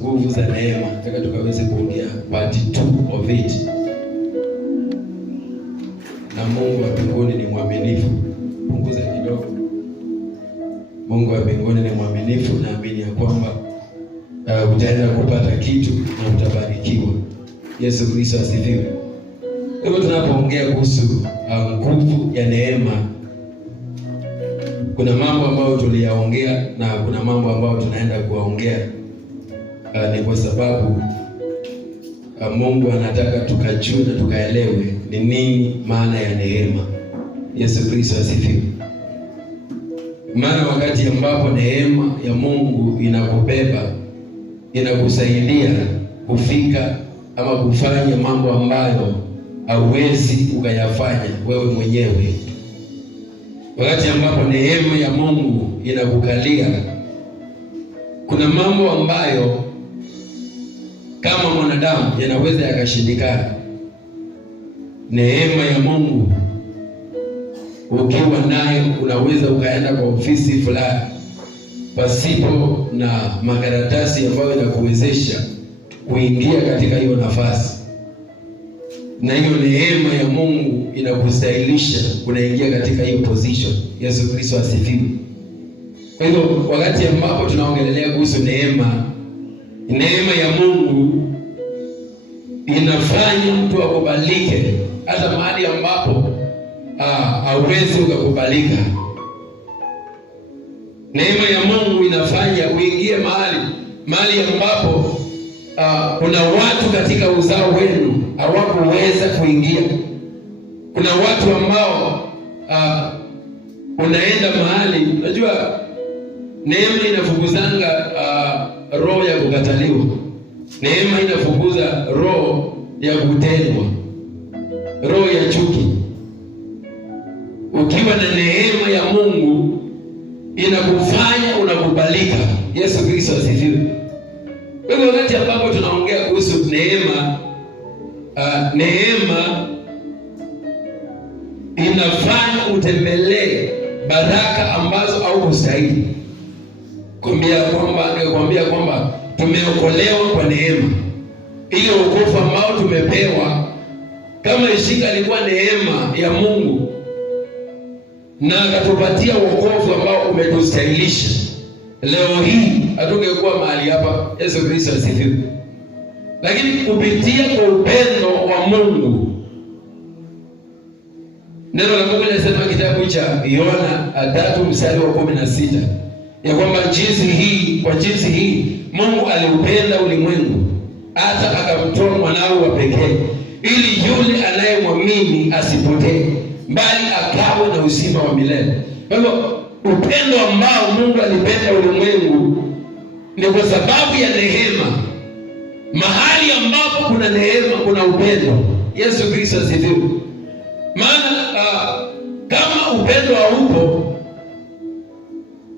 Nguvu za neema, nataka tukaweze kuongea part 2 of it. Na Mungu wa mbinguni ni mwaminifu. Punguza kidogo. Mungu wa mbinguni ni mwaminifu, naamini ya kwamba utaenda kupata kitu na utabarikiwa. Yesu Kristo asifiwe. Hivyo tunapoongea kuhusu nguvu ya neema, kuna mambo ambayo tuliyaongea na kuna mambo ambayo tunaenda kuongea. Ni kwa sababu Mungu anataka tukajue na tukaelewe ni nini maana ya neema. Yesu Kristo asifiwe. Maana wakati ambapo neema ya Mungu inakubeba, inakusaidia kufika ama kufanya mambo ambayo hauwezi ukayafanya wewe mwenyewe. Wakati ambapo neema ya Mungu inakukalia, kuna mambo ambayo kama mwanadamu yanaweza yakashindikana. Neema ya Mungu ukiwa nayo, unaweza ukaenda kwa ofisi fulani pasipo na makaratasi ambayo inakuwezesha kuingia katika hiyo nafasi, na hiyo neema ya Mungu inakustahilisha unaingia katika hiyo position. Yesu Kristo asifiwe. Kwa hivyo wakati ambapo tunaongelea kuhusu neema, neema ya Mungu inafanya mtu akubalike hata mahali ambapo hauwezi ukakubalika. Neema ya Mungu inafanya uingie mahali ambapo kuna watu katika uzao wenu hawakuweza kuingia. Kuna watu ambao unaenda mahali, unajua neema inafukuzanga roho ya kukataliwa. Neema inafukuza roho ya kutengwa, roho ya chuki. Ukiwa na neema ya Mungu inakufanya unakubalika. Yesu Kristo asifiwe. Kwa hivyo wakati ambapo tunaongea kuhusu neema, neema inafanya utembelee baraka ambazo haukustahili. Nikwambia kwamba tumeokolewa kwa neema. Ile wokovu ambao tumepewa, kama ishika ilikuwa neema ya Mungu na akatupatia wokovu ambao umetustahilisha, leo hii hatungekuwa mahali hapa. Yesu Kristo asifiwe. Lakini kupitia kwa upendo wa Mungu, neno la Mungu linasema kitabu cha Yohana 3:16 ya kwamba kwa jinsi hii Mungu aliupenda ulimwengu hata akamtoa mwanawe wa pekee, ili yule anayemwamini asipotee bali akawe na uzima wa milele. Kwa hivyo upendo ambao Mungu alipenda ulimwengu ni kwa sababu ya neema. Mahali ambapo kuna neema kuna upendo. Yesu Kristo asifiwe. Maana kama upendo haupo,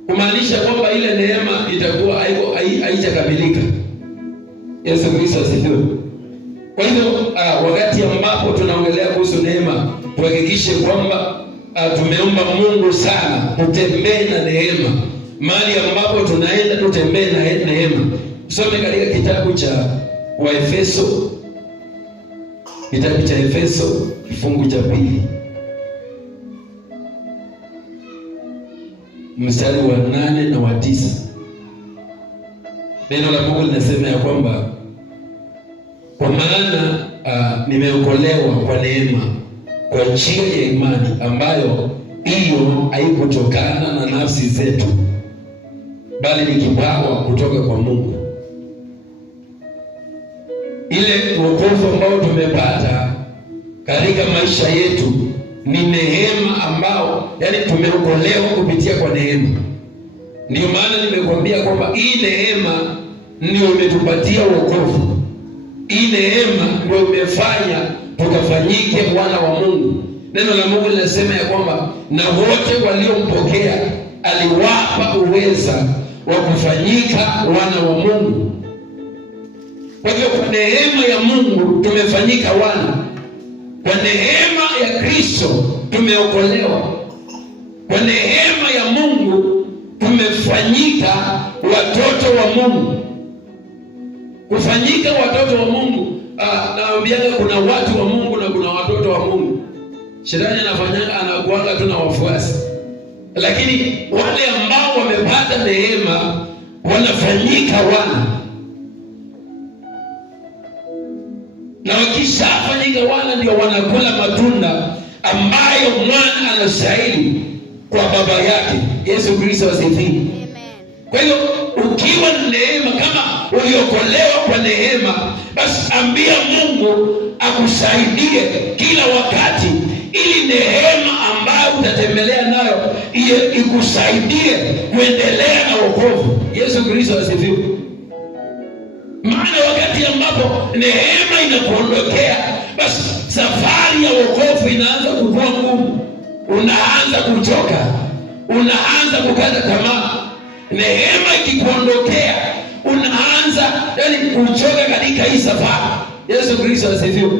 kumaanisha kwamba ile neema itakuwa haijakamilika. Yesu Kristo asifiwe. Kwa hivyo wakati ambapo tunaongelea kuhusu neema, tuhakikishe kwamba tumeomba Mungu sana tutembee na neema. Mahali ambapo tunaenda tutembee na neema. Tusome katika kitabu cha Waefeso, kitabu cha Efeso kifungu cha 2 mstari wa 8 na wa 9. Neno la Mungu linasema ya kwamba kwa maana nimeokolewa kwa neema kwa njia ya imani, ambayo hiyo haikutokana na nafsi zetu, bali ni kipawa kutoka kwa Mungu. Ile wokovu ambao tumepata katika maisha yetu ni neema, ambao tumeokolewa kupitia kwa neema. Ndio maana nimekwambia kwamba hii neema ndio imetupatia wokovu. Hii neema ndio imefanya tukafanyike wana wa Mungu. Neno la Mungu linasema ya kwamba na wote waliompokea aliwapa uweza wa kufanyika wana wa Mungu. Kwa hivyo kwa neema ya Mungu tumefanyika wana. Kwa neema ya Kristo tumeokolewa. Kwa neema ya Mungu tumefanyika watoto wa Mungu. Kufanyika watoto wa Mungu, naambiaga kuna watu wa Mungu na kuna watoto wa Mungu. Shetani anafanyanga anakuanga tu na wafuasi. Lakini wale ambao wamepata neema wanafanyika wana. Na wakishafanyika wana ndio wanakula matunda ambayo mwana anastahili kwa baba yake. Yesu Kristo asifiwe. Amen. Kwa hiyo ukiwa na neema, kama uliokolewa kwa neema, basi ambia Mungu akusaidie kila wakati, ili neema ambayo utatembelea nayo ikusaidie kuendelea na wokovu. Yesu Kristo asifiwe. Maana wakati ambapo neema inakuondokea, basi safari ya wokovu inaanza kuwa ngumu. Unaanza kuchoka, unaanza kukata tamaa. Neema ikikuondokea, unaanza kuchoka katika hii safari. Yesu Kristo asifiwe.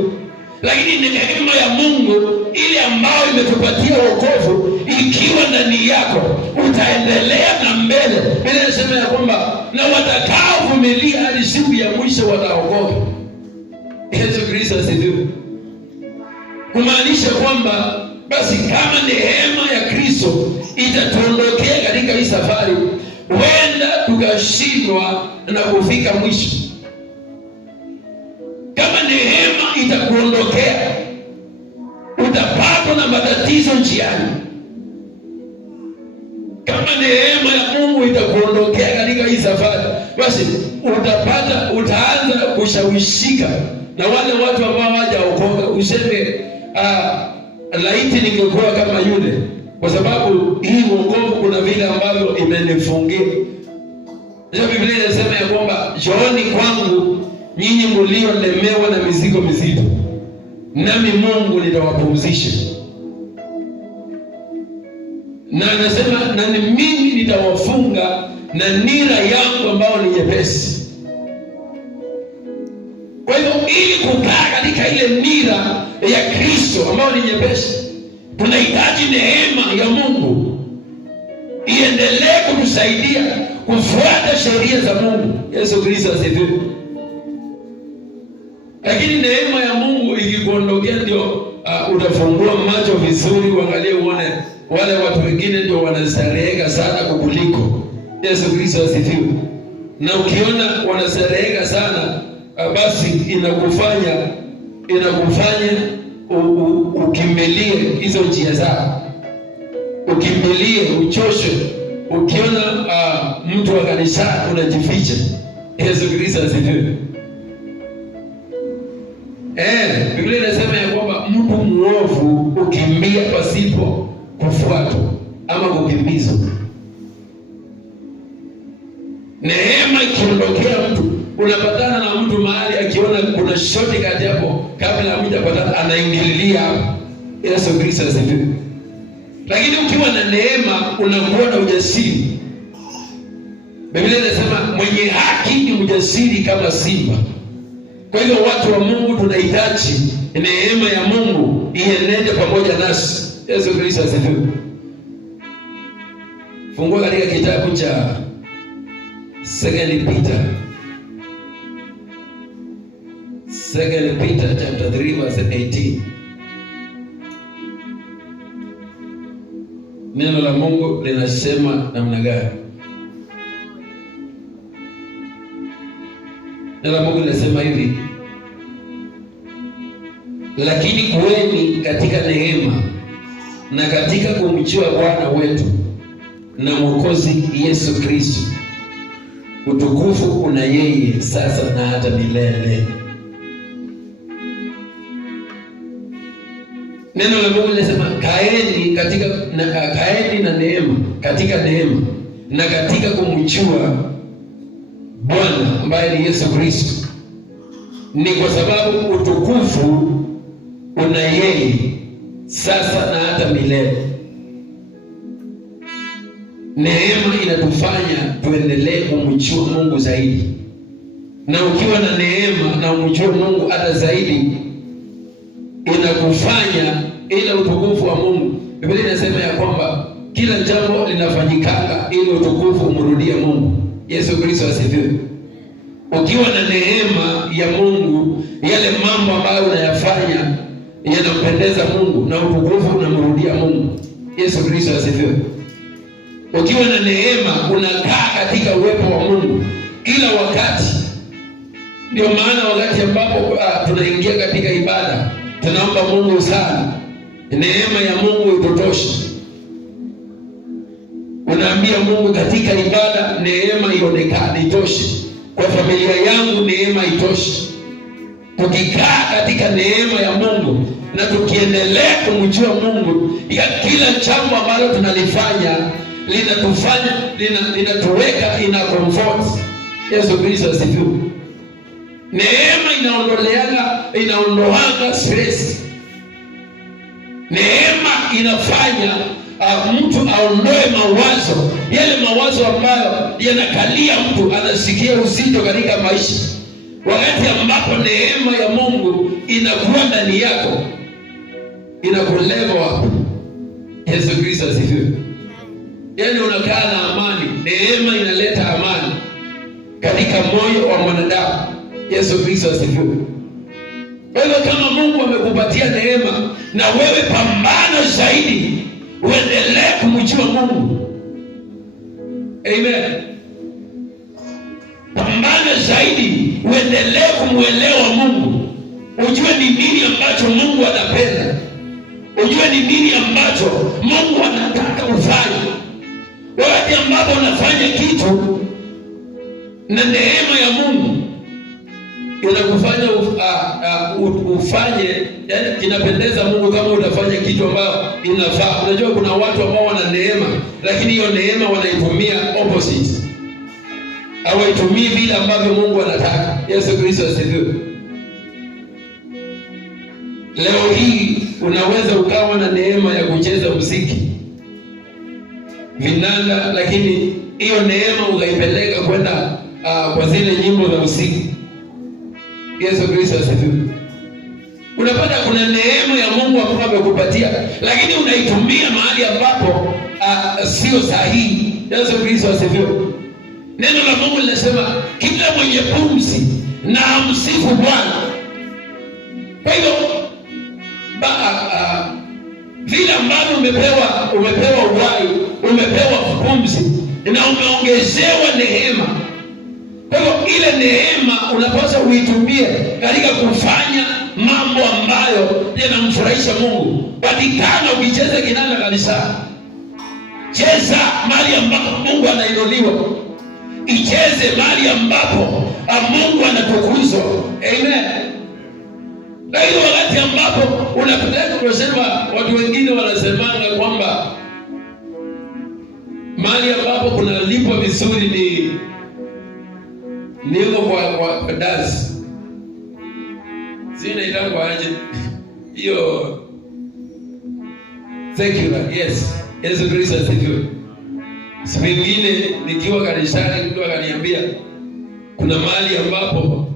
Lakini neema ya Mungu ile ambayo imetupatia wokovu ikiwa ndani yako, utaendelea na mbele. Biblia inasema ya kwamba na watakaovumilia hadi siku ya mwisho wataokoka. Yesu Kristo asifiwe. Kumaanisha kwamba basi kama neema ya Kristo itatuondokea katika hii safari, huenda tukashindwa na kufika mwisho. Kama neema itakuondokea, utapatwa na matatizo njiani. Kama neema ya Mungu itakuondokea katika hii safari, basi utaanza kushawishika na wale watu ambao hawajaokoka. Useme laiti ningekuwa kama yule, kwa sababu hii wokovu kuna vile ambavyo imenifungia. Ndio Biblia inasema ya kwamba njooni kwangu nyinyi mliolemewa na mizigo mizito, nami Mungu nitawapumzisha. Na anasema na mimi nitawafunga na nira yangu ambayo ni nyepesi. Kwa hivyo ili kukaa katika ile nira ya Kristo ambayo ni nyepesi, tunahitaji neema ya Mungu iendelee kutusaidia kufuata sheria za Mungu. Yesu Kristo asifiwe. Lakini neema ya Mungu ikikuondokea, ndio utafungua macho vizuri, uangalie uone wale watu wengine ndio wanastareheka sana kukuliko. Yesu Kristo asifiwe. Na ukiona wanastareheka sana, basi inakufanya ukimbilie hizo njia zao, ukimbilie, uchoshwe. Ukiona mtu wa kanisa unajificha. Yesu Kristo asifiwe. Biblia inasema ya kwamba mtu muovu ukimbia pasipo kufuatwa ama kukimbizwa. Neema ikiondokea mtu, unapatana na mtu mahali akiona kuna shortcut hapo, kabla hamjapatana anaingililia hapo. Yesu Kristo asifiwe. Lakini ukiwa na neema unakuwa na ujasiri. Biblia inasema mwenye haki ni mjasiri kama simba. Kwa hivyo watu wa Mungu tunahitaji neema ya Mungu ienende pamoja nasi. Yesu Kristo asifiwe. Fungua katika kitabu cha 2 Peter chapter 3 verse 18. Neno la Mungu linasema namna gani? Neno la Mungu linasema hivi: lakini kuweni katika neema na katika kumjua Bwana wetu na Mwokozi Yesu Kristo. Utukufu una yeye sasa na hata milele. Neno la Mungu linasema kaeni na neema, katika neema na katika kumjua Bwana ambaye ni Yesu Kristo. Ni kwa sababu utukufu una yeye sasa na hata milele. Neema inatufanya tuendelee kumjua Mungu zaidi. Na ukiwa na neema na umjue Mungu hata zaidi, inakufanya ile utukufu wa Mungu. Biblia inasema ya kwamba kila jambo linafanyikanga ili utukufu umrudie Mungu. Yesu Kristo asifiwe. Ukiwa na neema ya Mungu, yale mambo ambayo unayafanya yanampendeza Mungu na utukufu unamrudia Mungu. Yesu Kristo asifiwe. Ukiwa na neema, unakaa katika uwepo wa Mungu kila wakati. Ndio maana wakati ambapo tunaingia katika ibada, tunaomba Mungu sana, neema ya Mungu itutoshe. Unaambia Mungu katika ibada, neema ionekane, itoshe. Kwa familia yangu neema itoshe. Tukikaa katika neema ya Mungu na tukiendelea kumjua Mungu, ya kila jambo ambalo tunalifanya linatuweka ina comfort. Yesu Kristo asifiwe. Neema inaondoanga stress. Neema inafanya mtu aondoe mawazo, yale mawazo ambayo yanakalia mtu, anasikia uzito katika maisha. Wakati ambapo neema ya Mungu inakuwa ndani yako, inakulevel up. Yesu Kristo asifiwe. Yaani unakaa na amani. Neema inaleta amani katika moyo wa mwanadamu. Yesu Kristo asifiwe. Wewe kama Mungu amekupatia neema, na wewe pambana zaidi, uendelee kumjua Mungu. Amen. Pambana zaidi, uendelee kumuelewa Mungu. Ujue ni nini ambacho Mungu anapenda. Ujue ni nini ambacho Mungu anataka ufanye. Wakati ambapo unafanya kitu na neema ya Mungu inakufanya ufanye, yani kinapendeza Mungu kama utafanya kitu ambayo inafaa. Unajua kuna watu ambao wana neema, lakini hiyo neema wanaitumia opposite. Hawaitumii vile ambavyo Mungu anataka. Yesu Kristo asifiwe. Leo hii unaweza ukawa na neema ya kucheza muziki, vinanda, lakini hiyo neema ukaipeleka kwenda kwa zile nyimbo za muziki. Yesu Kristo asifiwe. Unapata kuna neema ya Mungu ambayo amekupatia, lakini unaitumia mahali ambapo sio sahihi. Yesu Kristo asifiwe. Neno la Mungu linasema kila mwenye pumzi na amsifu Bwana. Kwa hivyo vile ambavyo umepewa uhai, umepewa pumzi na umeongezewa neema. Kwa hivyo ile neema unapaswa uitumie katika kufanya mambo ambayo yanamfurahisha Mungu. Patikana ukicheza kinanda kanisani. Cheza mahali ambapo Mungu anainuliwa. Icheze mahali ambapo Mungu anatukuzwa. Amen. Na hiyo wakati ambapo unapeleka kusema, watu wengine wanasemanga kwamba mahali ambapo kunalipwa vizuri ni hiyo kwa dance. Sina itakuwa aje hiyo secular. Yes. Yesu Kristo asifiwe. Siku nyingine nikiwa kanisani, mtu akaniambia kuna mahali ambapo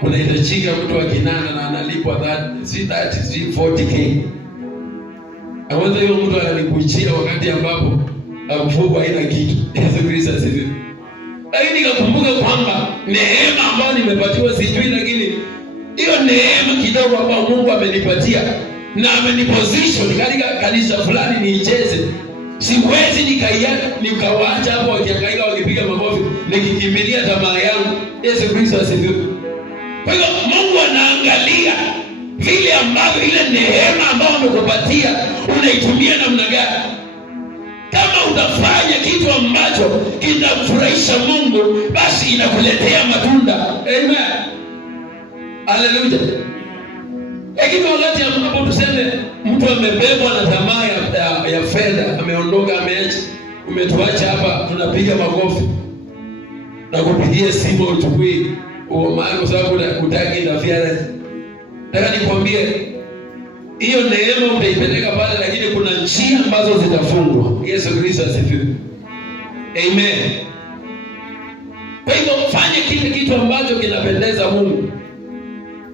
kuna hitajika mtu akinana na analipwa 40K. Awaza hiyo mtu ananikuchia wakati ambapo mfuko haina kitu. Yesu Kristo asifiwe. Lakini nikakumbuka kwamba neema ambayo nimepatiwa sijui, lakini hiyo neema kidogo ambayo Mungu amenipatia na ameniposition katika kanisa fulani niicheze, siwezi nikawaacha hapo wakihangaika wakipiga makofi nikikimbilia tamaa yangu. Yesu Kristo asifiwe. Kwa hiyo Mungu anaangalia vile ambavyo ile neema ambayo amekupatia unaitumia namna gani. Kama utafanya kitu ambacho kinamfurahisha Mungu, basi inakuletea matunda. Amen. Haleluya. Lakini wakati ambapo tuseme mtu amebebwa na tamaa ya fedha, ameondoka, ameacha, umetuacha hapa tunapiga makofi na kupigia simu uchukui maana kwa sababu hutaki interference. Nataka nikwambie hiyo neema utaipeleka pale, lakini kuna njia ambazo zitafungwa. Yesu Kristo asifiwe. Amen. Kwa hivyo fanya kile kitu ambacho kinapendeza Mungu.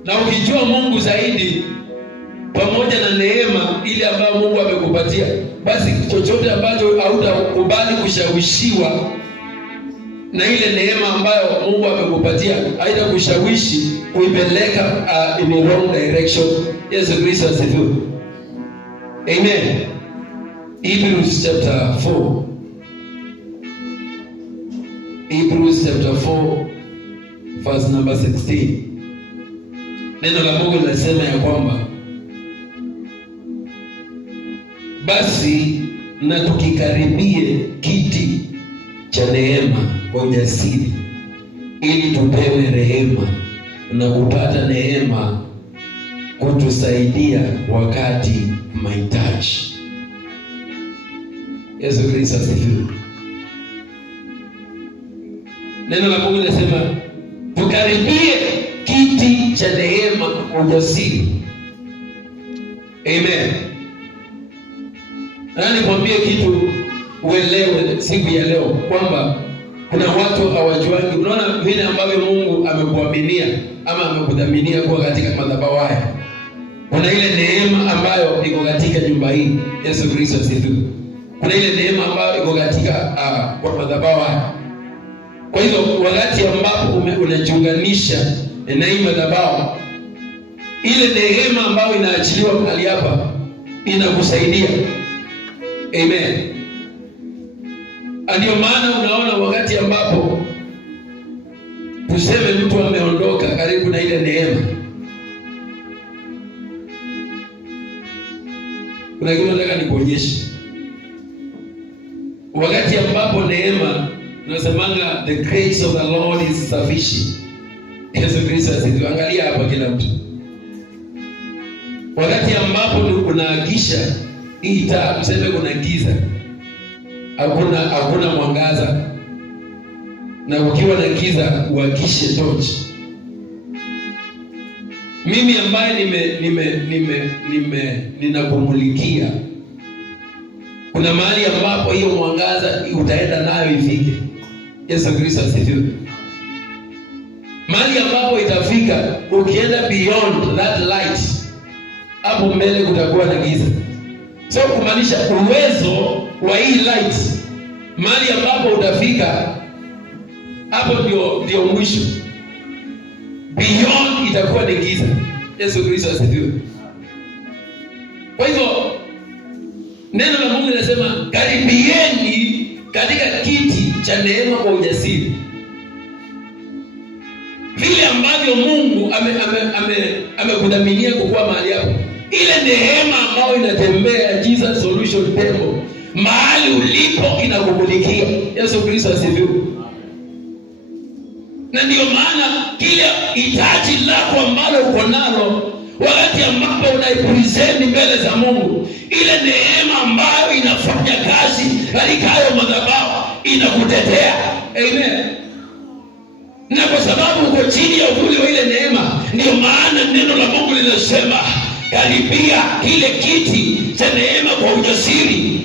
Na ukijua Mungu zaidi pamoja na neema ile ambayo Mungu amekupatia, basi chochote ambacho hautakubali kushawishiwa na ile neema ambayo Mungu amekupatia haitakushawishi kuipeleka in the wrong direction. Yesu Kristo asifiwe. Amen. Hebrews chapter 4. Hebrews chapter 4 verse number 16. Neno la Mungu linasema ya kwamba basi na tukikaribie kiti cha neema kwa ujasiri, ili tupewe rehema na kupata neema kutusaidia wakati mahitaji. Yesu Kristo asifiwe. Neno la Mungu linasema tukaribie kiti cha neema kwa ujasiri. Amen. Na nikwambie kitu uelewe siku ya leo kwamba kuna watu hawajuangi. Unaona vile ambavyo Mungu amekuaminia ama amekudhaminia kuwa katika madhabahu haya. Kuna ile neema ambayo iko katika nyumba hii. Yesu Kristo asifiwe. Kuna ile neema ambayo iko katika kwa madhabahu haya. Kwa hivyo wakati ambapo unajiunganisha na hii madhabahu, ile neema ambayo inaachiliwa mahali hapa inakusaidia. Amen. Ndio maana unaona wakati ambapo tuseme mtu ameondoka karibu na ile neema, kuna kitu nataka nikuonyeshe. Wakati ambapo neema, tunasemanga the grace of the Lord is sufficient. Yesu Kristo asifiwe. Angalia hapa kila mtu. Wakati ambapo unaagisha hii taa, tuseme kuna giza, hakuna mwangaza, na ukiwa na giza uagishe tochi. Mimi ambaye ninakumulikia, kuna mahali ambapo hiyo mwangaza utaenda nayo ifike. Yesu Kristo asifiwe. Mahali ambapo itafika, ukienda beyond that light, hapo mbele kutakuwa na giza. So kumaanisha uwezo wa hii light, mahali ambapo utafika, hapo ndio mwisho. Beyond itakuwa ni giza. Yesu Kristo asifiwe. Kwa hivyo neno la Mungu linasema karibieni katika kiti cha neema kwa ujasiri. Vile ambavyo Mungu amekudhaminia kukuwa mahali hapo, ile neema ambayo inatembea Jesus Solution Temple, mahali ulipo inakumulikia. Yesu Kristo asifiwe. Na ndio maana kile hitaji lako ambalo uko nalo, wakati ambapo unaipresent mbele za Mungu, ile neema ambayo inafanya kazi katika hayo madhabahu inakutetea. Amen. Na kwa sababu uko chini ya uvuli wa ile neema, ndio maana neno la Mungu linasema karibia kile kiti cha neema kwa ujasiri,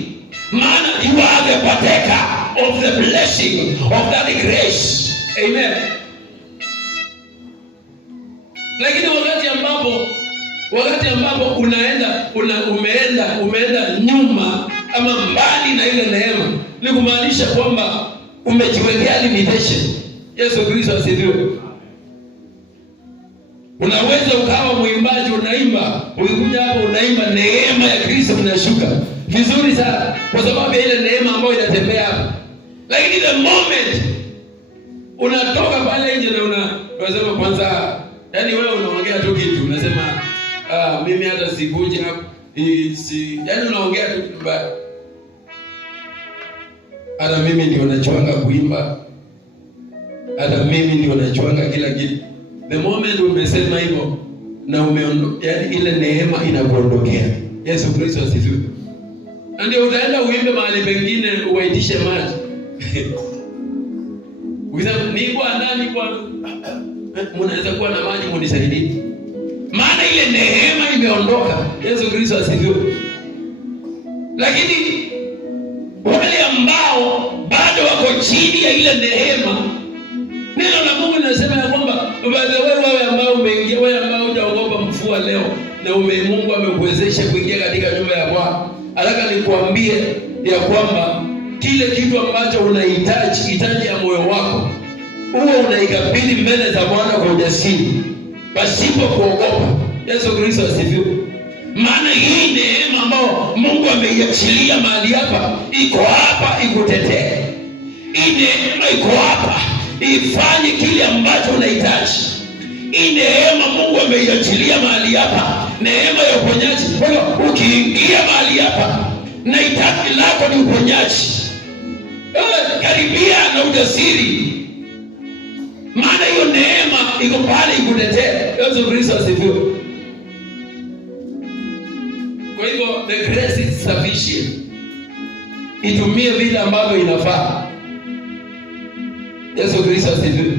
maana you are the partaker of the blessing of that grace. Amen. Lakini wakati ambapo umeenda nyuma ama mbali na ile neema, ni kumaanisha kwamba umejiwekea limitation. Yesu Kristo asifiwe. Unaweza ukawa mwimbaji unaimba, ukikuja hapo unaimba, neema ya Kristo inashuka vizuri sana kwa sababu ya ile neema ambayo inatembea hapa. Lakini the moment unatoka pale nje na unasema kwanza, yani wewe unaongea tu kitu, unasema mimi hata sikuja yani unaongea tu mbaya. Hata mimi ndio nachoanga kuimba, hata mimi ndio nachoanga kila kitu. The moment umesema hivyo na umeondoka, yani ile neema inakuondokea. Yesu Kristo asifiwe. Ndio utaenda uimbe mahali pengine uwaitishe maji. Ukisema niko ndani kwa mnaweza kuwa na maji munisaidie. Maana ile neema imeondoka. Yesu Kristo asifiwe. Lakini wale ambao bado wako chini ya ile neema, neno la Mungu linasema ya kwamba wewe ambao umeingia, wewe ambao hujaogopa mvua leo na Mungu amekuwezesha kuingia katika nyumba ya Bwana, nataka nikuambie ya kwamba kile kitu ambacho hitaji ya moyo wako, huo unaikabidhi mbele za Bwana kwa ujasiri, pasipo kuogopa. Yesu Kristo asifiwe. Maana hii neema ambayo Mungu ameiachilia mahali hapa, iko hapa ikutetee. Hii neema iko hapa ifanye kile ambacho unahitaji. Hii neema Mungu ameiachilia mahali hapa, neema ya uponyaji. Kwa hiyo ukiingia mahali hapa na hitaji lako ni uponyaji, karibia na ujasiri, maana hiyo neema iko pale ikutetee. Yesu Kristo asifiwe. Kwa hivyo the grace is sufficient. Itumie vile ambavyo inafaa. Yesu Kristo asifiwe.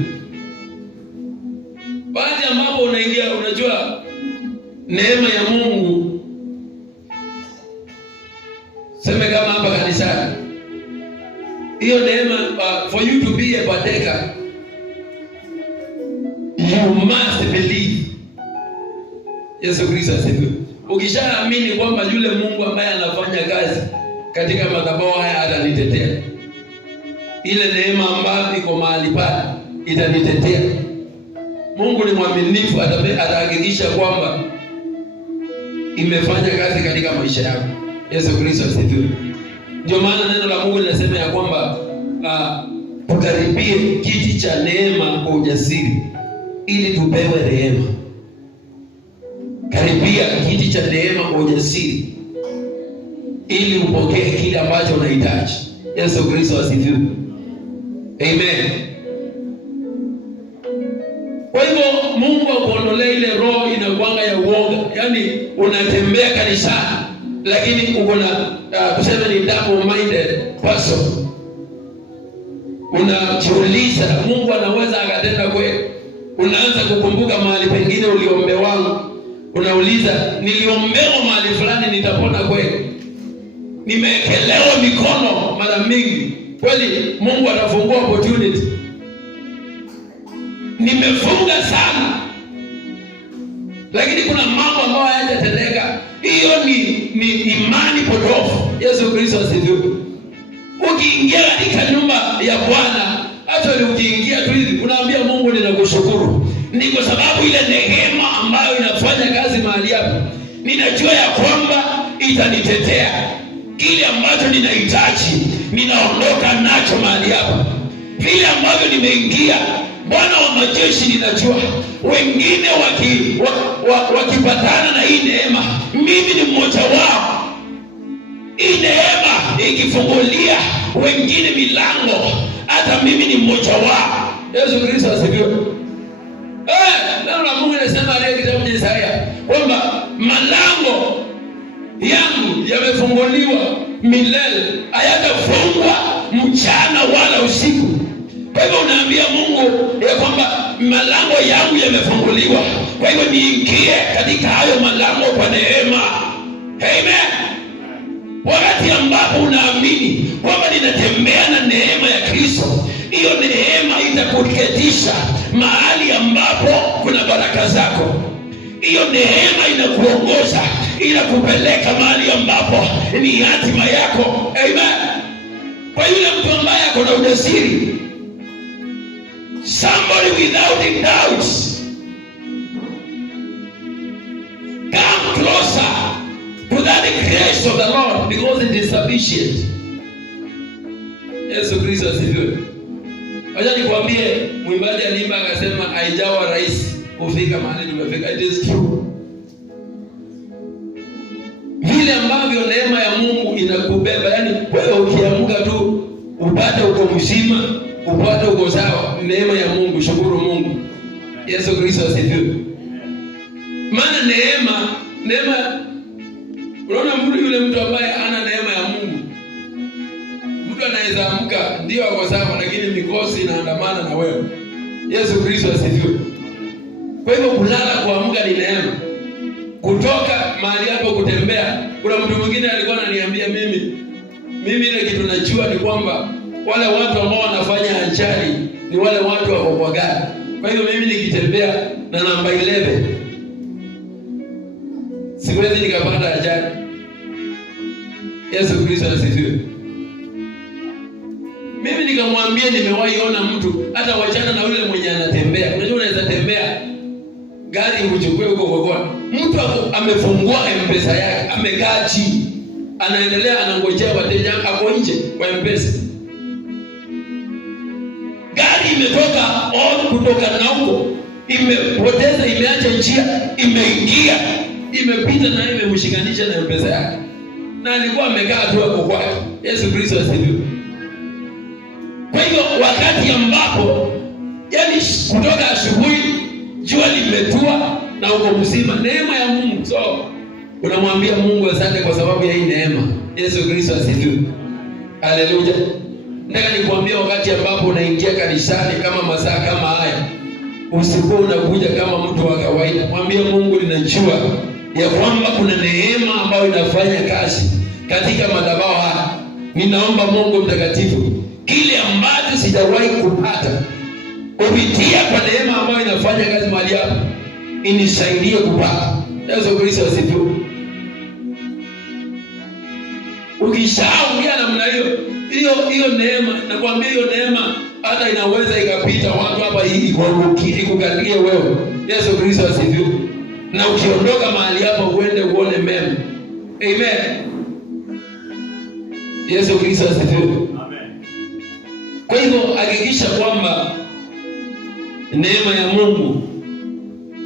Baadhi ambapo unaingia, unajua neema ya Mungu, sema kama hapa kanisani, hiyo neema for you to be a partaker, you must believe. Yesu Kristo asifiwe. Ukishaamini kwamba yule Mungu ambaye anafanya kazi katika madhabahu haya atanitetea, ile neema ambayo iko mahali pale itanitetea. Mungu ni mwaminifu, atahakikisha kwamba imefanya kazi katika maisha yako. Yesu Kristo asifiwe. Ndio maana neno la Mungu linasema ya kwamba tukaribie kiti cha neema kwa ujasiri ili tupewe neema. Karibia kiti cha neema kwa ujasiri ili upokee kile ambacho unahitaji. Yesu Kristo asifiwe. Amen. Kwa hivyo Mungu akuondolee ile roho inakuanga ya uoga. Yaani unatembea kanisani lakini uko na kusema ni double minded person. Unajiuliza Mungu anaweza akatenda kweli? Unaanza kukumbuka mahali pengine uliombewa. Unauliza, niliombewa mahali fulani nitapona kweli? Nimeekelewa mikono mara mingi, kweli Mungu atafungua opportunity? Nimefunga sana lakini kuna mambo ambayo hayajatendeka. Hiyo ni imani potofu. Yesu Kristo asifiwe. Ukiingia katika nyumba ya Bwana, hata ukiingia tu hivi unaambia Mungu ninakushukuru, ni kwa sababu ile neema ambayo inafanya kazi mahali hapa, ninajua ya kwamba itanitetea. Kile ambacho ninahitaji ninaondoka nacho mahali hapa. Vile ambavyo nimeingia, Bwana wa majeshi, ninajua wengine wakipatana na hii neema, mimi ni mmoja wao. Hii neema ikifungulia wengine milango, hata mimi ni mmoja wao. Yesu Kristo asifiwe. Neno la Mungu linasema katika kitabu cha Isaya kwamba malango yangu yamefunguliwa milele, hayatafungwa mchana wala usiku. Kwa hivyo unaambia Mungu ya kwamba malango yangu yamefunguliwa, kwa hivyo niingie katika hayo malango kwa neema. Amen. Wakati ambapo unaamini kwamba ninatembea na neema ya Kristo, hiyo neema itakuketisha mahali ambapo kuna baraka zako. Hiyo neema inakuongoza, inakupeleka mahali ambapo ni hatima yako. Amen. Kwa yule mtu ambaye ako na ujasiri, somebody without a doubt, come closer to that grace of the Lord because it is sufficient. Yesu Kristo asifiwe. Acha nikwambie, mwimbaji alimba akasema haijawa rahisi kufika mahali tumefika. It is true. Vile ambavyo neema ya Mungu inakubeba, yani wewe ukiamka tu upate uko mzima, upate uko sawa, neema ya Mungu, shukuru Mungu. Yesu Kristo asifiwe. Maana neema, unaona mtu yule mtu ambaye ana neema ya Mungu, mtu anaweza amka ndio ako sawa lakini mikosi inaandamana na wewe. Yesu Kristo asifiwe. Kwa hivyo kulala kuamka ni neema. Kutoka mahali hapo kutembea, kuna mtu mwingine alikuwa ananiambia mimi ile kitu najua ni kwamba wale watu ambao wanafanya ajali ni wale watu wako kwa gari. Kwa hivyo mimi nikitembea na namba 11 siwezi nikapata ajali. Yesu Kristo asifiwe. hata wachana na yule mwenye anatembea. Unajua unaweza tembea gari uchukue huko kwa mtu amefungua M-Pesa yake, amekaa chini, anaendelea anangojea wateja hapo nje kwa M-Pesa. Gari imetoka kutoka na huko, imepoteza, imeacha njia, imeingia, imepita na imemshikanisha na M-Pesa yake. Na alikuwa amekaa tu hapo kwake. Yesu Kristo asifiwe. Kwa hivyo wakati ambapo yani kutoka asubuhi jua limetua na uko mzima, neema ya Mungu. So unamwambia Mungu asante kwa sababu ya hii neema. Yesu Kristo asifiwe. Haleluya. Nataka nikwambia wakati ambapo unaingia kanisani kama masaa kama haya, usikuwa unakuja kama mtu wa kawaida. Mwambie Mungu, ninajua ya kwamba kuna neema ambayo inafanya kazi katika madhabahu haya. Ninaomba Mungu mtakatifu, kile ambacho sijawahi kupata kupitia kwa neema ambayo inafanya kazi mahali hapa, inisaidie kupata. Yesu Kristo asifiwe. Ukishaongea namna hiyo neema, nakwambia hiyo neema hata inaweza ikapita watu hapa hii kukalie wewe. Yesu Kristo asifiwe. Na ukiondoka mahali hapa uende uone mema. Amen. Yesu Kristo asifiwe. Amen. Kwa hivyo hakikisha kwamba neema ya Mungu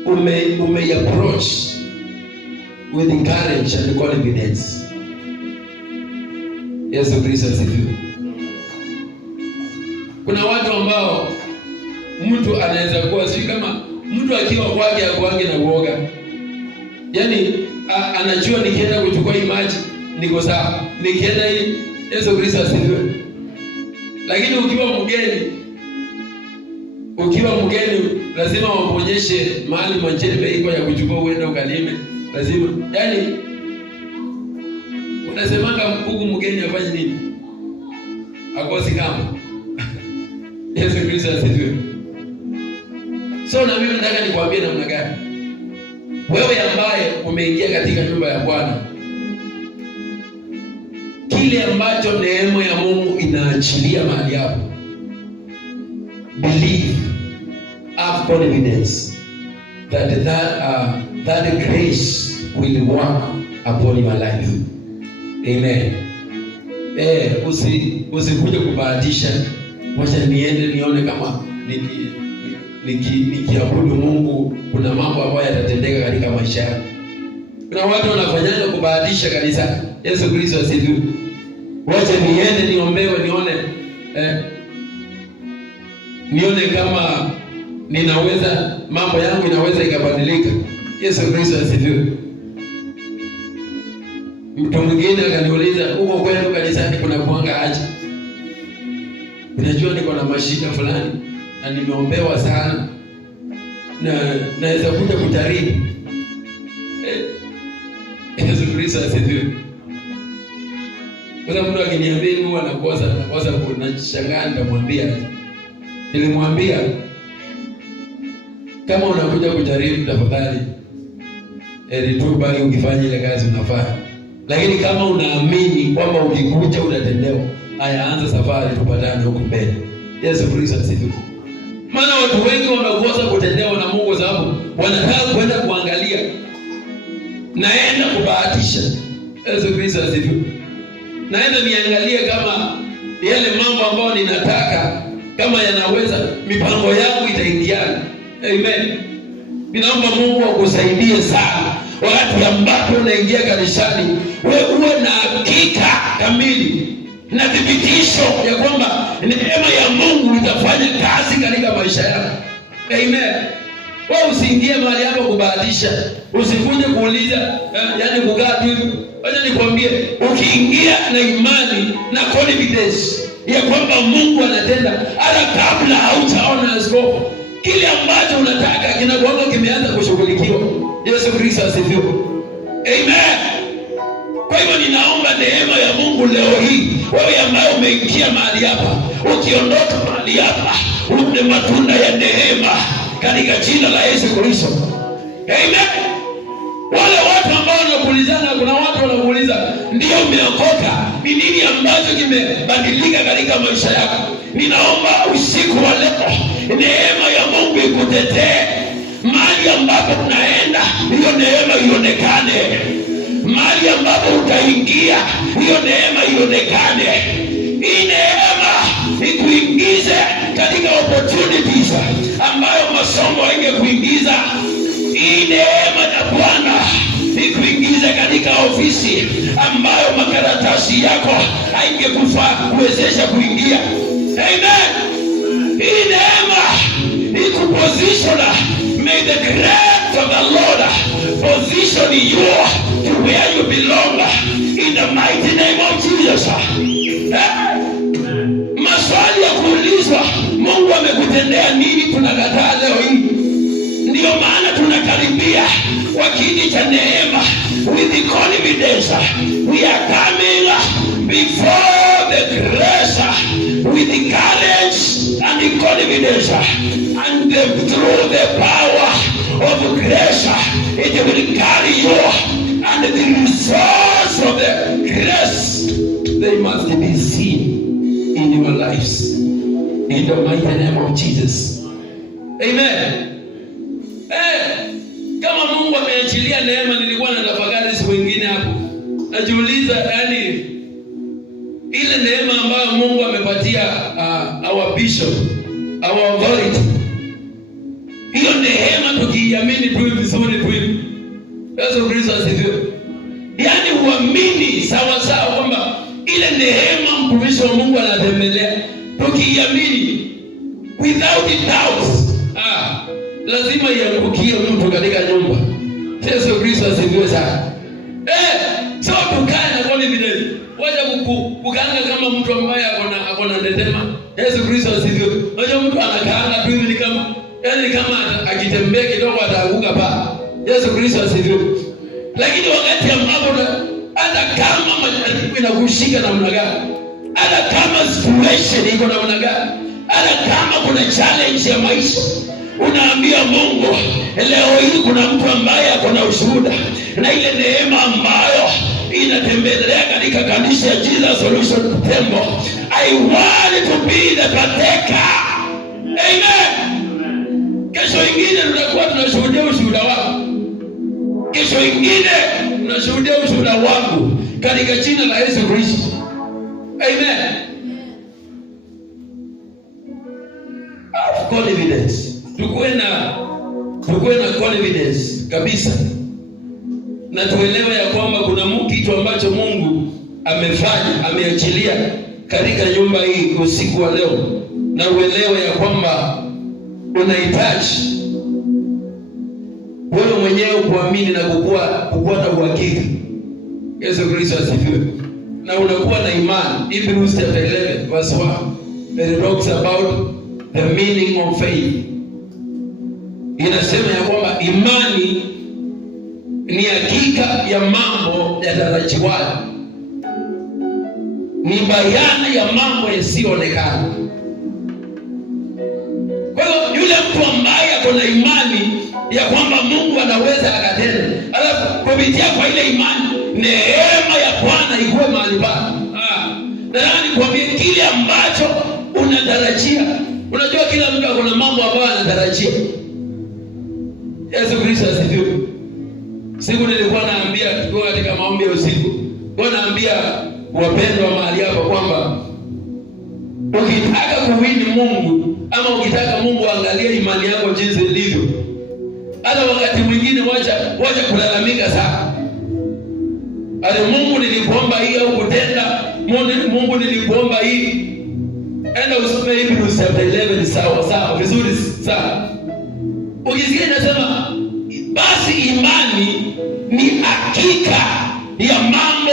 ume approach with courage and confidence. Yesu Kristo asifiwe. Kuna watu ambao mtu anaweza kuwa si kama mtu akiwa kwake akuange na uoga. Yaani anajua nikienda kuchukua hii maji niko sawa. Nikienda hii Yesu Kristo asifiwe. Lakini ukiwa mgeni lazima wakuonyeshe mahali manjembe iko ya kuchukua uende ukalime. Lazima. Yaani unasemanga huku mgeni afanye nini? Akosi kama. Yesu Kristo asifiwe. So na mimi nataka nikwambie namna gani wewe ambaye umeingia katika nyumba ya Bwana, kile ambacho neema ya Mungu inaachilia mahali hapo, believe, have confidence that grace will work upon your life. Amen. Usikuje kubahatisha, wacha niende nione kama nikiabudu Mungu kuna mambo ambayo yatatendeka katika maisha yako. Kuna watu wanafanyana kubahatisha kanisa. Yesu Kristo asifiwe. Wacha niende niombewe nione kama ninaweza, mambo yangu inaweza ikabadilika. Yesu Kristo asifiwe. Mtu mwingine akaniuliza, "Uko kwenu kanisani kuna kuanga aje?" Unajua niko na mashida fulani na nimeombewa sana na naweza kuja kujaribu. Yesu Kristo asifiwe. Kwa sababu mtu akiniambia Mungu anakosa kunashangaa, nilimwambia kama unakuja kujaribu tafadhali tu bali ukifanya ile kazi unafanya. Lakini kama unaamini kwamba ukikuja unatendewa, haya anza safari tupatane huko mbele. Yesu Kristo asifiwe. Maana watu wengi wamekosa kutendewa na Mungu sababu wanataka kwenda kuangalia, naenda kubahatisha. Yesu Kristo asifiwe. Naenda niangalie kama yale mambo ambayo ninataka kama yanaweza, mipango yangu itaingiana. Amen. Ninaomba Mungu akusaidie sana wakati ambapo unaingia kanisani, wewe uwe na hakika kamili na thibitisho ya kwamba neema ya Mungu itafanya kazi katika maisha yako. Amen. Wewe usiingie mahali hapo kubahatisha, usikuje kuuliza, yani kukaa tu. Wacha nikwambie, ukiingia na imani na confidence ya kwamba Mungu anatenda hata kabla hautaona askofu, kile ambacho unataka kinakuwa kimeanza kushughulikiwa. Yesu Kristo asifiwe. Amen. Kwa hivyo ninaomba neema ya Mungu leo hii, wewe ambaye umeingia mahali hapa, ukiondoka mahali hapa, uone matunda ya neema katika jina la Yesu Kristo. Amen. Wale watu ambao wanakuulizana, kuna watu wanakuuliza, ndio umeokoka, ni nini ambacho kimebadilika katika maisha yako? ninaomba usiku wa leo neema ya Mungu ikutetee. Mahali ambapo unaenda, hiyo neema ionekane. Mahali ambapo utaingia, hiyo neema ionekane. Hii neema ikuingize katika opportunities ambayo masomo haingekuingiza. Hii neema ya Bwana ikuingize katika ofisi ambayo makaratasi yako haingekuwezesha kuingia. Amen. Hii neema ikuposition. May the grace of the Lord position you to where you belong in the mighty name of Jesus. Maswali ya kuulizwa, Mungu amekutendea nini, tunakataa leo hii. Ndio maana tunakaribia kwa kiti cha neema with the confidence. We are coming before the grace with the courage and the confidence, and through the power of grace it will carry you, and the results of the grace, they must be seen in your lives in the mighty name of Jesus. Amen. Kama Mungu ameachilia neema, nilikuwa na tafakari siku nyingine hapo. Najiuliza, yani ile neema ambayo Mungu amepatia our bishop, our authority, hiyo neema tukiamini tu vizuri tu hivi, Yesu Kristo asifiwe. Yani uamini sawa sawa kwamba ile neema mtumishi wa Mungu anatembelea, tukiamini without doubt, lazima iangukie mtu katika nyumba. Yesu Kristo asifiwe sana. So tukae na confidence. Wacha kukanga kama mtu ambaye akona ndetema. Yesu Kristo asifiwe. Wacha mtu anakaanga tu hivi kama akitembea kidogo ataanguka pa. Yesu Kristo asifiwe. Lakini wakati ambapo hata kama majaribu inakushika namna gani, hata kama situation iko namna gani, hata kama kuna challenge ya maisha, unaambia Mungu, leo hii kuna mtu ambaye akona ushuhuda na ile neema ambayo inatembelea katika kanisa ya Jesus Solution Temple. I want to be the partaker. Amen. Kesho ingine tutakuwa tunashuhudia ushuhuda wako. Kesho ingine tunashuhudia ushuhuda wako katika jina la Yesu Kristo. Amen. Confidence. Tukuwe na confidence kabisa, na tuelewe ya kwamba kuna kitu ambacho Mungu amefanya, ameachilia katika nyumba hii usiku wa leo, na uelewe ya kwamba unahitaji wewe mwenyewe kuamini na kukuwa na uhakika. Yesu Kristo asifiwe. Na unakuwa na imani. Hebrews chapter 11 verse 1 it talks about the meaning of faith. Inasema ya kwamba imani ni hakika ya mambo yatarajiwayo, ni bayana ya mambo yasiyoonekana. Kwa hiyo yule mtu ambaye ako na imani ya kwamba Mungu anaweza akatenda, alafu kupitia kwa ile imani neema ya Bwana ikuwe mahali pale. Nataka nikwambie kile ambacho unatarajia. Unajua kila mtu ako na mambo ambayo anatarajia. Yesu Kristo asifiwe. Siku nilikuwa naambia tukiwa katika maombi ya usiku, naambia wapendwa mahali hapa kwamba ukitaka kuwini Mungu, ama ukitaka Mungu angalie imani yako jinsi ilivyo, hata wakati mwingine wacha kulalamika sana. Mungu nilikuomba hii au kutenda, Mungu nilikuomba hii. Enda usome Hebrews chapter 11 sawa vizuri sana. Ukisikia inasema basi imani ni hakika ya mambo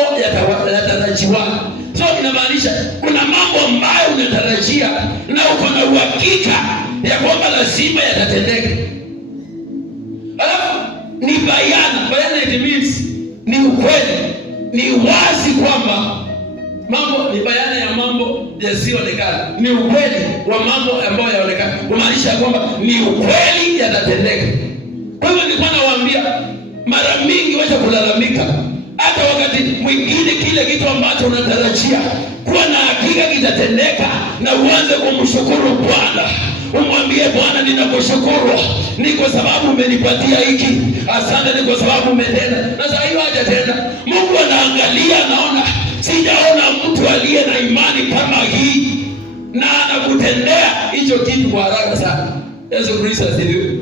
yatarajiwa. So inamaanisha kuna mambo ambayo unatarajia na uko na uhakika ya kwamba lazima yatatendeka. Alafu ni bayana it means ni ukweli, ni wazi kwamba mambo ni bayana ya mambo yasiyoonekana, ni ukweli wa mambo ambayo yaonekana, kumaanisha kwamba ni ukweli yatatendeka. Kwa hivyo nilikuwa nawaambia mara mingi wacha kulalamika, hata wakati mwingine kile kitu ambacho unatarajia kuwa na hakika hakika kitatendeka, na uanze kumshukuru Bwana. Umwambie Bwana, ninakushukuru ni kwa sababu umenipatia hiki. Asante ni kwa sababu umetenda. Na sasa hiyo hajatenda. Mungu anaangalia, anaona sijaona mtu aliye na imani kama hii, na anakutendea hicho kitu kwa haraka sana. Yesu Kristo asifiwe.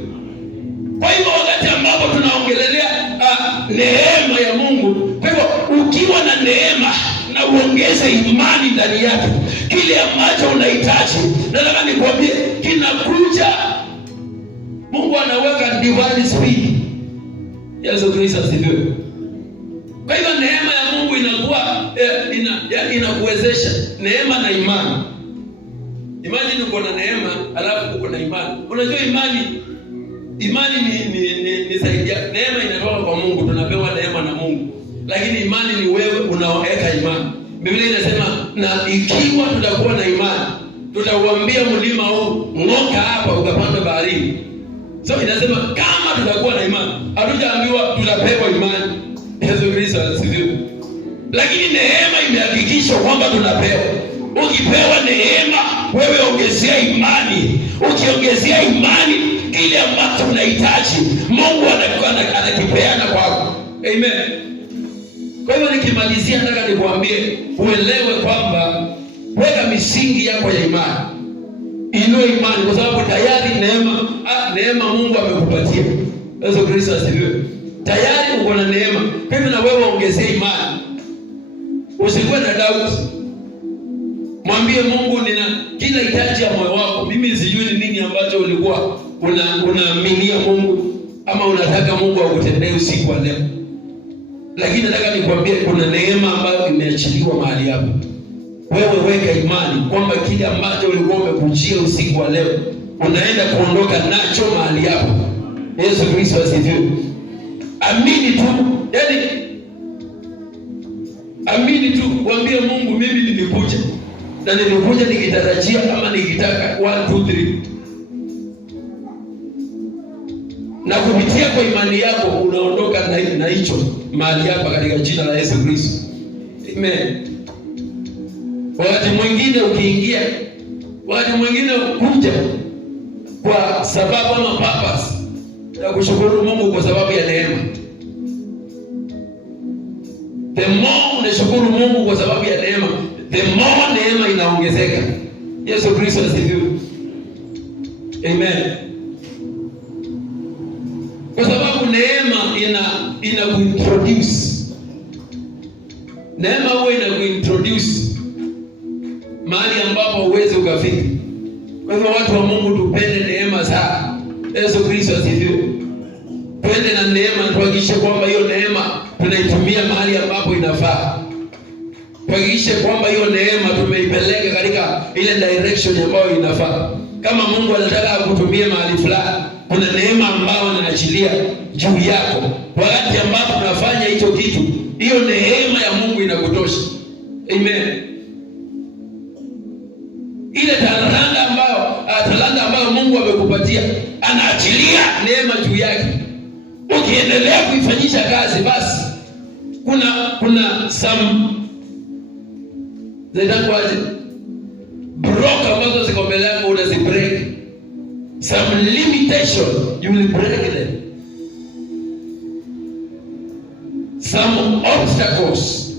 Kwa hivyo wakati ambapo tunaongelelea neema ya Mungu, kwa hivyo ukiwa na neema na uongeze imani ndani yake, kile ambacho unahitaji, nataka nikwambie kinakuja. Mungu anaweka divine speed. Yesu Kristo asifiwe. Kwa hivyo neema ya Mungu inakuwa inakuwezesha neema na imani. Imagine uko na neema alafu uko na imani. Unajua imani ni saidia. Neema inatoka kwa Mungu, tunapewa neema na Mungu. Lakini imani ni wewe unaoweka imani. Biblia inasema, na ikiwa tutakuwa na imani, tutauambia mlima huu ng'oka hapa ukapanda baharini. So inasema kama tutakuwa na imani, hatujaambiwa tutapewa imani. Yesu Kristo asifiwe. Lakini neema imehakikisha kwamba tunapewa. Ukipewa neema, wewe ongezea imani. Ukiongezea imani, kile ambacho unahitaji Mungu anakipeana kwako. Amen. Kwa hivyo nikimalizia, nataka nikwambie uelewe kwamba weka misingi yako ya imani. Inua imani, kwa sababu tayari neema Mungu amekupatia. Yesu Kristo asifiwe. Tayari uko na neema. Kwa hivyo na wewe ongezea imani. Usikuwe na doubt. Mwambie Mungu, nina kila hitaji ya moyo wako. Mimi sijui ni nini ambacho ulikuwa unaaminia Mungu ama unataka Mungu akutendee usiku wa leo. Lakini nataka nikwambie kuna neema ambayo imeachiliwa mahali hapa. Wewe weka imani kwamba kile ambacho ulikuwa umekujia usiku wa leo unaenda kuondoka nacho mahali hapa. Yesu Kristo asifiwe. Amini tu. Yaani amini tu, mwambie Mungu, mimi nilikuja. Na nilikuja nikitarajia ama nikitaka 1 2 3. Na kupitia kwa imani yako unaondoka na hicho mahali hapa katika jina la Yesu Kristo. Amen. Wakati mwingine ukiingia, wakati mwingine kuja kwa sababu ama purpose ya kushukuru Mungu kwa sababu ya neema. The more unashukuru Mungu kwa sababu ya neema, the more neema inaongezeka. Yesu Kristo asifiwe. Amen. Kwa sababu neema ina kuintroduce. Neema huwa ina kuintroduce mahali ambapo uweze ukafika. Kwa hivyo watu wa Mungu tupende neema sana. Yesu Kristo asifiwe. Twende na neema, tuhakikishe kwamba hiyo neema tunaitumia mahali ambapo inafaa. Tuhakikishe kwamba hiyo neema tumeipeleka katika ile direction ambayo inafaa. Kama Mungu anataka akutumie mahali fulani, kuna neema ambayo anaachilia juu yako. Wakati ambapo unafanya hicho kitu, hiyo neema ya Mungu inakutosha. Amen. Ile talanta ambayo Mungu amekupatia, anaachilia neema juu yake. Ukiendelea kuifanyisha kazi, basi kuna some zitakuwaje block ambazo ziko mbele yako, unazibreak. Some limitation, you will break them. Some obstacles,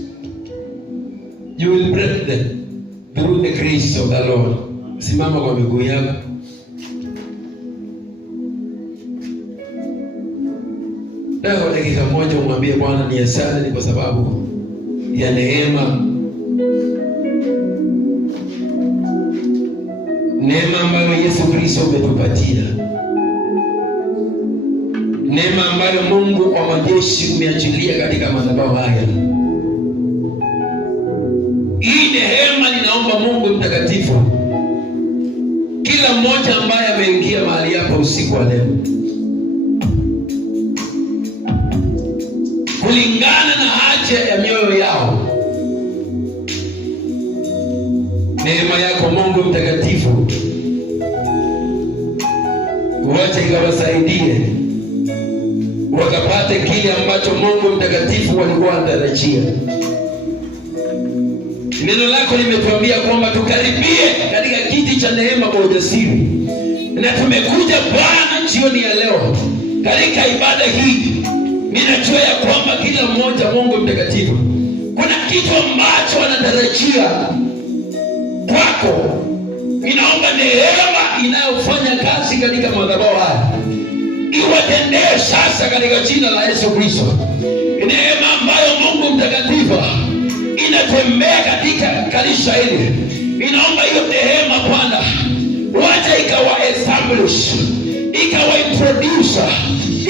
you will break them through the grace of the Lord. Simama kwa miguu yako. Leo dakika moja umwambie Bwana, ni asante kwa sababu ya neema. Neema ambayo Yesu Kristo ametupatia. Neema ambayo Mungu wa majeshi umeachilia katika madhabahu haya. Hii neema ninaomba Mungu mtakatifu, kila mmoja ambaye ameingia mahali hapa usiku wa leo, kulingana na haja ya mioyo yao, neema yako Mungu mtakatifu wacha ikawasaidie wakapate kile ambacho Mungu mtakatifu walikuwa wanatarajia. Neno lako limetuambia kwamba tukaribie katika kiti cha neema kwa ujasiri. Na tumekuja Bwana jioni ya leo katika ibada hii. Ninajua ya kwamba kila mmoja, Mungu mtakatifu, kuna kitu ambacho anatarajia kwako. Ninaomba neema inayofanya kazi katika madhabahu haya iwatendee sasa katika jina la Yesu Kristo. Neema ambayo Mungu mtakatifu inatembea katika kanisa hili, ninaomba hiyo neema Bwana wacha ikawa establish, ikawa introduce,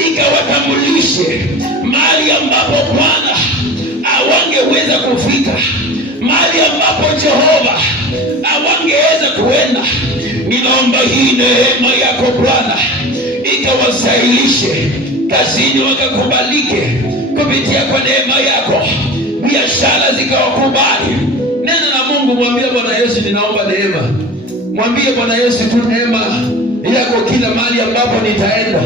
ikawatambulishe mahali ambapo Bwana hawangeweza kufika, mahali ambapo Jehova hawangeweza kuenda. Ninaomba hii neema yako Bwana ikawasahilishe kazini, wakakubalike kupitia kwa neema yako, biashara zikawakubali. Nena na Mungu, mwambie Bwana Yesu, ninaomba neema. Mwambie Bwana Yesu tu neema yako kila mahali ambapo nitaenda.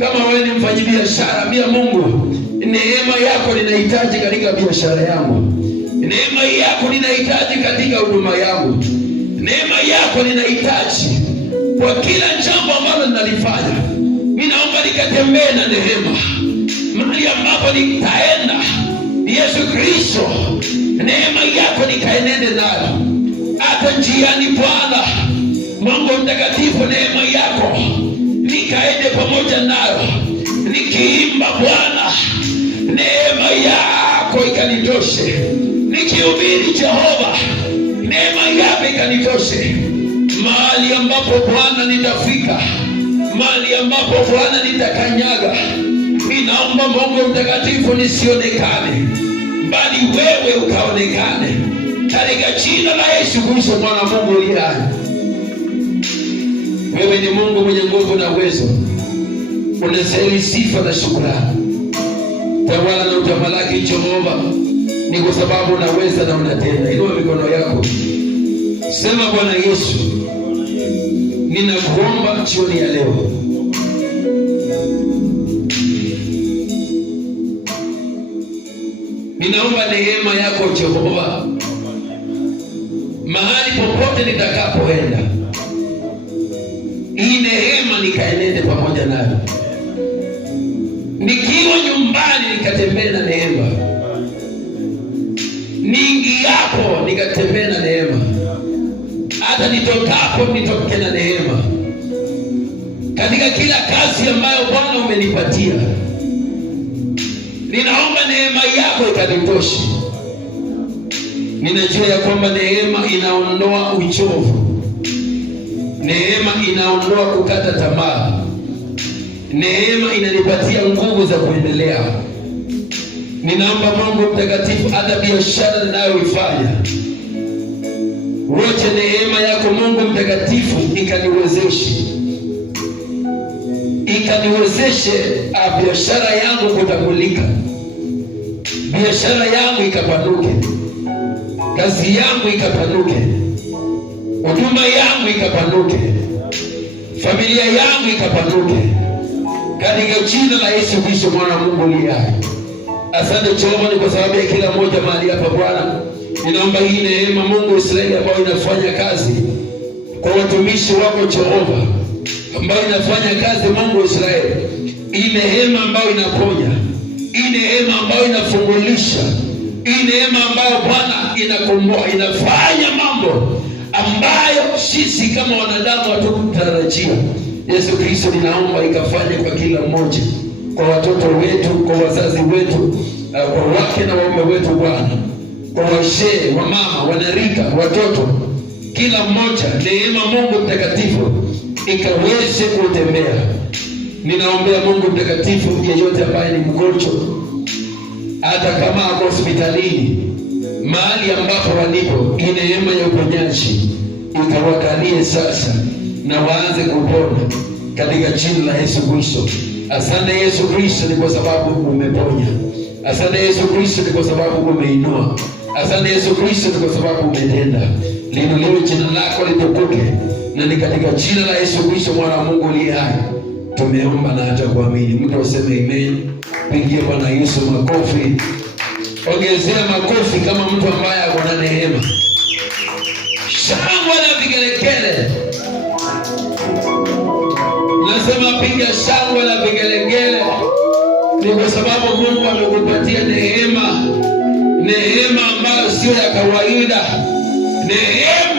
Kama wewe ni mfanyabiashara, ambia Mungu, neema yako ninahitaji katika biashara yangu. Neema yako ninahitaji katika huduma yangu. Neema yako ninahitaji kwa kila jambo ambalo ninalifanya. Ninaomba nikatembee na neema. Mahali ambapo nitaenda, Yesu Kristo, neema yako nikaenende nayo. Hata njiani Bwana Mungu mtakatifu, neema yako nikaende pamoja nayo. Nikiimba Bwana, neema yako ikanitoshe. Nikihubiri Jehova, neema yako ikanitoshe. Mahali ambapo Bwana nitafika, mahali ambapo Bwana nitakanyaga, ninaomba Mungu mtakatifu nisionekane, bali wewe ukaonekane, katika jina la Yesu Kristo mwana wa Mungu aliye hai. Wewe ni Mungu mwenye nguvu na uwezo, unastahili sifa na shukrani. Tawala na utamalaki Jehova, ni kwa sababu unaweza na unatenda. Inua mikono yako, sema Bwana Yesu, ninakuomba jioni ya leo, ninaomba neema yako Jehova, mahali popote nitakapoenda, hii neema nikaenende pamoja nayo. Nikiwa nyumbani nikatembee na neema, niingiapo nikatembee na neema, hata nitokapo nitoke na neema. Katika kila kazi ambayo Bwana umenipatia, ninaomba neema yako ikanitoshe. Ninajua ya kwamba neema inaondoa uchovu, neema inaondoa kukata tamaa, neema inanipatia nguvu za kuendelea. Ninaomba Mungu mtakatifu, hata biashara ninayoifanya, wacha neema yako Mungu mtakatifu ikaniwezeshe biashara yangu kutambulika, biashara yangu ikapanuke, kazi yangu ikapanuke, huduma yangu ikapanuke, familia yangu ikapanuke, katika jina la Yesu Kristo mwana wa Mungu aliye hai. Asante Jehova, ni kwa sababu ya kila mmoja mahali hapa Bwana. Ninaomba hii neema Mungu Israeli ambayo inafanya kazi kwa watumishi wako Jehova, ambayo inafanya kazi Mungu Israeli, hii neema ambayo inaponya, hii neema ambayo inafungulisha, hii neema ambayo Bwana inakomboa, inafanya mambo ambayo sisi kama wanadamu hatukutarajia. Yesu Kristo, ninaomba ikafanye kwa kila mmoja, kwa watoto wetu, kwa wazazi wetu, kwa wake na waume wetu Bwana, kwa wazee, wamama, wanarika, watoto, kila mmoja, neema Mungu mtakatifu ikaweze kutembea. Ninaombea Mungu mtakatifu, yeyote ambaye ni mgonjwa, hata kama ako hospitalini, mahali ambapo walipo, hii neema ya uponyaji ikawakalie sasa na waanze kupona katika jina la Yesu Kristo. Asante Yesu Kristo, ni kwa sababu umeponya. Asante Yesu Kristo, ni kwa sababu umeinua. Asante Yesu Kristo, ni kwa sababu umetenda. Liinuliwe jina lako litukuke, na ni katika jina la Yesu Kristo mwana wa Mungu aliye hai tumeomba na hata kuamini. Mtu aseme amen. Pigie Bwana Yesu makofi. ongezea makofi kama mtu ambaye ako na neema. Shangwe na vigelegele. Nasema piga shangwe na vigelegele. Ni kwa sababu Mungu amekupatia neema. Neema ambayo sio ya kawaida. Neema